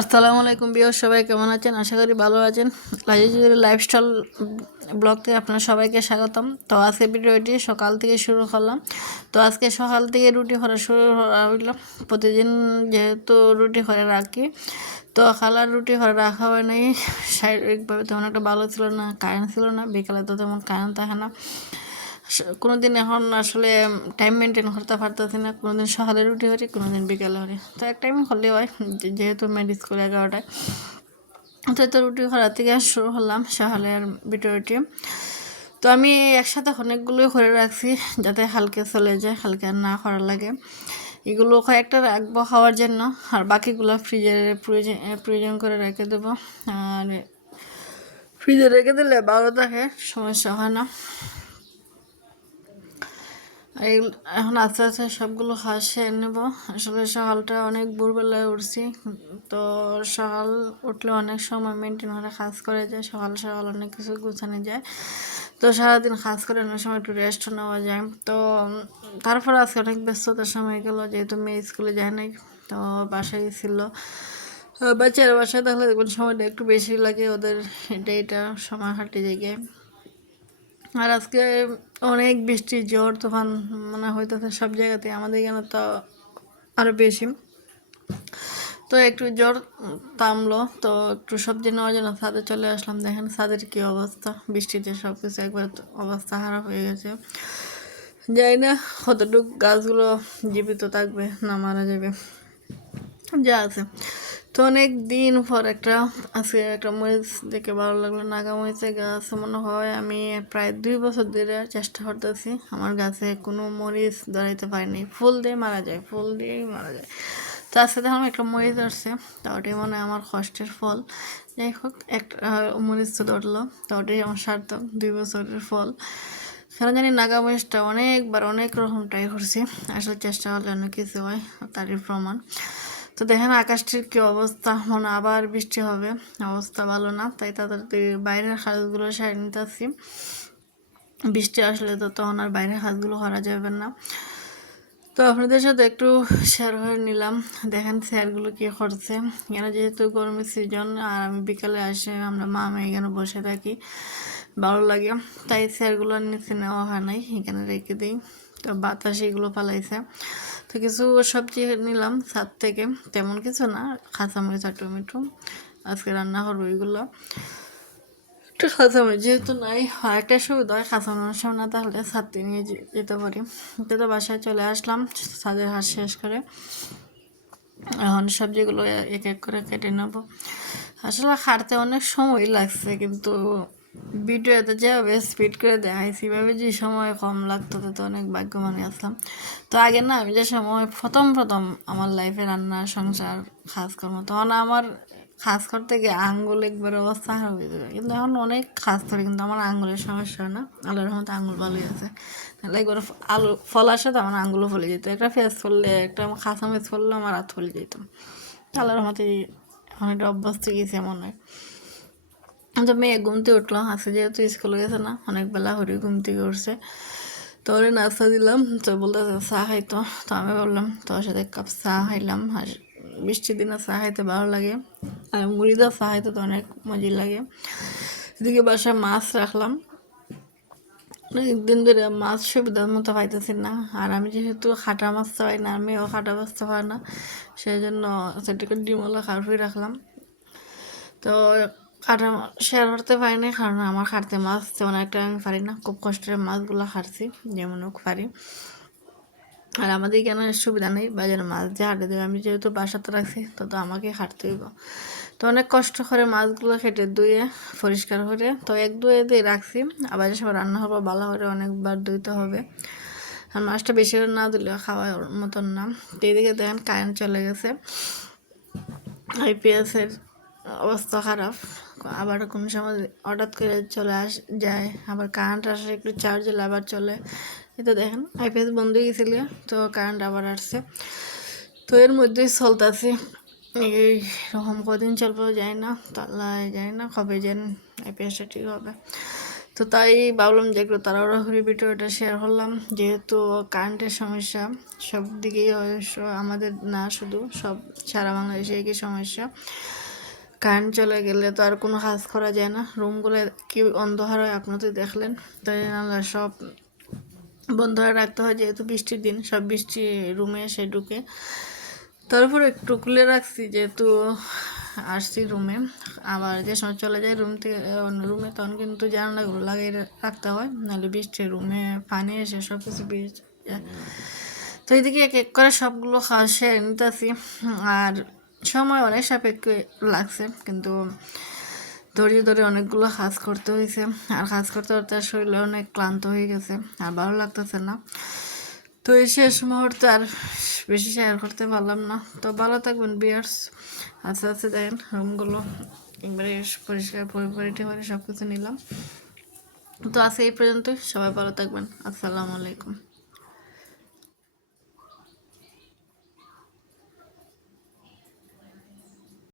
আসসালামু আলাইকুম বিয়ার, সবাই কেমন আছেন? আশা করি ভালো আছেন। লাইজের লাইফস্টাইল ব্লগ থেকে আপনারা সবাইকে স্বাগতম। তো আজকে ভিডিওটি সকাল থেকে শুরু করলাম। তো আজকে সকাল থেকে রুটি করা শুরু হইল। প্রতিদিন যেহেতু রুটি করে রাখি, তো খালার রুটি করে রাখা হয় নাই। শারীরিকভাবে তেমন একটা ভালো ছিল না, কারেন্ট ছিল না, বিকালে তো তেমন কারেন্ট থাকে না। কোনো দিন এখন আসলে টাইম মেনটেন করতে পারতেছি না। কোনো দিন সকালে রুটি করি, কোনো দিন বিকালে করি। তো এক টাইম হলে হয়, যেহেতু মেয়ের স্কুল 11টায়। তো রুটি করার থেকে শুরু করলাম সকালের ভিডিওটি। তো আমি একসাথে অনেকগুলোই করে রাখছি, যাতে হালকা চলে যায়, হালকা না করা লাগে। এগুলো কয়েকটা রাখবো খাওয়ার জন্য, আর বাকিগুলো প্রয়োজন করে রেখে দেবো। আর ফ্রিজে রেখে দিলে ভালো থাকে, সমস্যা হয় না। এখন আস্তে আস্তে সবগুলো খাওয়া সেরে নেব। আসলে সকালটা অনেক ভোরবেলায় উঠছি, তো সকাল উঠলে অনেক সময় মেনটেন করে কাজ করে যায়। সকাল সকাল অনেক কিছু গুছানো যায়, তো সারাদিন কাজ করে অনেক সময় একটু রেস্ট নেওয়া যায়। তো তারপর আজকে অনেক ব্যস্ততার সময় গেল, যেহেতু মেয়ে স্কুলে যায় নাই, তো বাসায় ছিল। বাচ্চারা বাসায় থাকলে দেখবেন সময়টা একটু বেশি লাগে, ওদের এটা সময় হাঁটে জায়গায়। আর আজকে অনেক বৃষ্টি, ঝড় তুফান মানে হইতেছে সব জায়গাতে, আমাদের এখানে তো আরও বেশি। তো একটু জ্বর থামলো, তো একটু সবজি নেওয়ার জন্য ছাদে চলে আসলাম। দেখেন ছাদের কি অবস্থা, বৃষ্টিতে সব কিছু একবার অবস্থা খারাপ হয়ে গেছে। যাই না কতটুকু গাছগুলো জীবিত থাকবে না মারা যাবে, যা আছে। তো অনেক দিন পর আজকে একটা মরিচ দেখে ভালো লাগলো। নাগা মরিচের গাছ মনে হয় আমি প্রায় 2 বছর ধরে চেষ্টা করতেছি, আমার গাছে কোনো মরিচ ধরাইতে পারিনি। ফুল দিয়ে মারা যায়, ফুল দিয়েই মারা যায়। তো আজকে দেখলাম একটা মরিচ ধরছে, তো ওটাই মনে হয় আমার কষ্টের ফল। যাই হোক, একটা মরিচ তো ধরলো, তো ওটাই আমার সার্থক, 2 বছরের ফল। কেন জানি নাগা মরিচটা অনেকবার অনেক রকম ট্রাই করছি, আসলে চেষ্টা করলে অনেক কিছু হয়, তারই প্রমাণ। তো দেখেন আকাশটির কি অবস্থা, মনে আবার বৃষ্টি হবে, অবস্থা ভালো না। তাই তাড়াতাড়ি বাইরের কাজগুলো সেরে নিতেছি। বৃষ্টি আসলে তো তখন আর বাইরের কাজগুলো করা যাবে না। তো আপনাদের সাথে একটু শেয়ার করে নিলাম। দেখেন শেয়ারগুলো কি করছে। এখানে যেহেতু গরমের সিজন, আর আমি বিকালে আসে আমরা মা মেয়ে এখানে বসে থাকি, ভালো লাগে, তাই শেয়ারগুলো নিচে নেওয়া হয় নাই, এখানে রেখে দিই। তো বাতাস এগুলো পালাইছে। তো কিছু সবজি নিলাম ছাদ থেকে, তেমন কিছু না, কাঁচামরিচ আর টমেটো আজকে রান্না করবো এগুলো। একটু কাঁচামরিচ যেহেতু নাই, আর একটা সুবিধা হয় কাঁচামরিচ না তাহলে ছাদে নিয়ে যেতে পারি। তো বাসায় চলে আসলাম ছাদের হাত শেষ করে। এখন সবজিগুলো এক এক করে কেটে নেবো। আসলে কাটতে অনেক সময় লাগছে, কিন্তু ভিডিওতে যেভাবে স্পিড করে দেখাইছি, এভাবে যে সময় কম লাগতো, তো অনেক ভাগ্যমানী আসলাম। তো আগে না, আমি যে সময় প্রথম আমার লাইফে রান্না সংসার কাজকর্ম, তখন আমার কাজ করতে গিয়ে আঙ্গুল একবার অবস্থা খারাপ হয়ে যাবে। কিন্তু এখন অনেক কাজ করে, কিন্তু আমার আঙ্গুলের সমস্যা হয় না, আল্লাহর রহমতে আঙ্গুল ভালো আছে। তাহলে একবার আলু ফল আসে তো আমার আঙ্গুলও ফলে যেত, একটা ফেস ফললে একটা খাসা মেজ ফললে আমার হাত ফলে যেত। আল্লাহর রহমতে এখন এটা অভ্যস্ত গেছে মনে হয়। তো মেয়ে ঘুমতে উঠলো, আজকে যেহেতু স্কুলে গেছে না, অনেক বেলা হরি ঘুম থেকে উঠছে। তো ওরে নাস্তা দিলাম, তো বলতেছে চা খাইতো। তো আমি বললাম তোর সাথে এক কাপ চা খাইলাম। আর বৃষ্টির দিনে চা খাইতে ভালো লাগে, আর মুড়ি দা চা খাইতে তো অনেক মজা লাগে। এদিকে বাসায় মাছ রাখলাম, অনেকদিন ধরে মাছ সুবিধার মতো পাইতেছি না। আর আমি যেহেতু খাটা মাছ পাই না, আমিও খাটা মাছ পাই না, সেই জন্য সেটাকে ডিমওয়ালা কার্পই রাখলাম। তো কাটা শেয়ার করতে পারি না, কারণ আমার খাটতে মাছ তেমন একটা আমি পারি না, খুব কষ্টের মাছগুলো খাটছি যেমন হোক পারি। আর আমাদের এখানে সুবিধা নেই বাজারে মাছ দিয়ে হাটে দেবে, আমি যেহেতু বাসাতে রাখছি, তো আমাকে খাটতে হইব। তো অনেক কষ্ট করে মাছগুলো কেটে ধুয়ে পরিষ্কার করে, তো এক ধুয়ে দিয়ে রাখছি। আবার যে সময় রান্না করবো ভালো করে অনেকবার ধুইতে হবে, আর মাছটা বেশি করে না দিলেও খাওয়ার মতন না। তো এদিকে দেখেন কারেন্ট চলে গেছে, আইপিএসের অবস্থা খারাপ। আবার কোনো সময় হঠাৎ করে চলে যায়, আবার কারেন্ট আসে একটু চার্জ হলে আবার চলে। এই তো দেখেন আইপিএস বন্ধ হয়ে গেছিল, তো কারেন্ট আবার আসছে। তো এর মধ্যেই চলতেছে, এই রকম কদিন চলবো যায় না, তো আল্লাহ যায় না কবে যেন আইপিএসটা ঠিক হবে। তো তাই ভাবলাম যে একটু তাড়াহুড়ো ভিডিওটা শেয়ার করলাম, যেহেতু কারেন্টের সমস্যা সব দিকেই অবশ্য, আমাদের না শুধু, সব সারা বাংলাদেশে একই সমস্যা। কারেন্ট চলে গেলে তো আর কোনো কাজ করা যায় না, রুমগুলো কি অন্ধকার হয় আপনারা তো দেখলেন। তাই সব বন্ধ করে রাখতে হয়, যেহেতু বৃষ্টির দিন সব বৃষ্টি রুমে এসে ঢুকে। তারপর একটু খুলে রাখছি, যেহেতু আসছি রুমে, আবার যে সময় চলে যায় রুম থেকে অন্য রুমে, তখন কিন্তু জানালাগুলো লাগিয়ে রাখতে হয়, নাহলে বৃষ্টি রুমে পানি এসে সব কিছু বৃষ্টি। তো এদিকে এক এক করে সবগুলো খাওয়া সেরে নিতেছি, আর সময় অনেক সাপেক্ষ লাগছে, কিন্তু ধৈর্য ধরে অনেকগুলো কাজ করতে হয়েছে, আর কাজ করতে করতে শরীরে অনেক ক্লান্ত হয়ে গেছে, আর ভালো লাগতেছে না। তো এই শেষ মুহূর্তে আর বেশি শেয়ার করতে পারলাম না। তো ভালো থাকবেন ভিউয়ার্স। আস্তে আস্তে দেখেন রুমগুলো একবারে পরিষ্কার পরিপাটি করে সব কিছু নিলাম। তো আজকে এই পর্যন্তই, সবাই ভালো থাকবেন। আসসালামু আলাইকুম।